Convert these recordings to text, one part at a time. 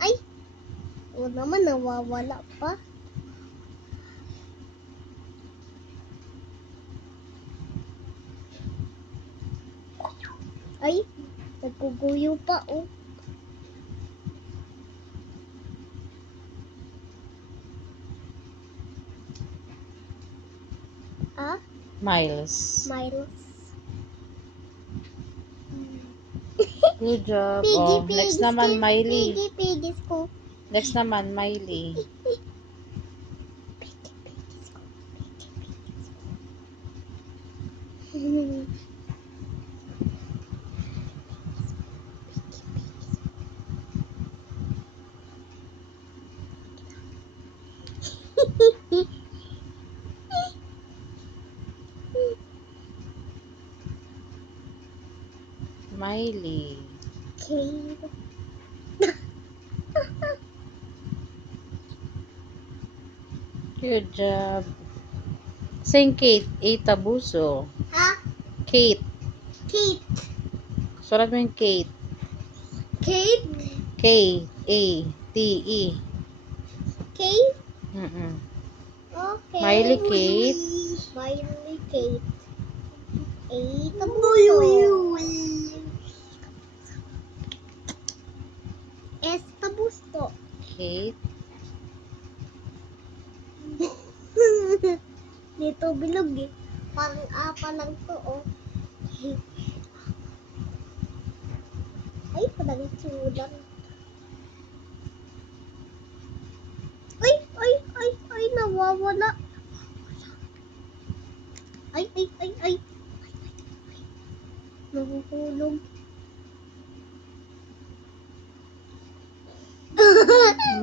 Ay! O naman, nawawala pa. Ay! Nagkuguyo pa, oh. Ah? Miles. Miles. Good job. Oh, next naman, Miley. Pigis ko. Next naman, Miley. Miley. Kate. Good job. Sing Kate. A. Tabuso. Ha? Kate. Kate. Sulat mo yung Kate. Kate? K. A. T. E. Kate? Okay. Miley Kate. Miley Kate. A. Tabusto. S. Tabusto. Kate. Dito bilog eh. Parang apa lang to, oh. Ay, parang sulang. Ay, nawawala. Ay. Nahuhulog.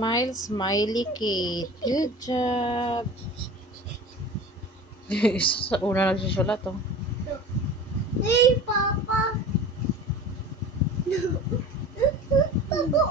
Miles, Miley Kate. Good job. Isa sa una nagsusulat, oh. Hey, Papa! Tago!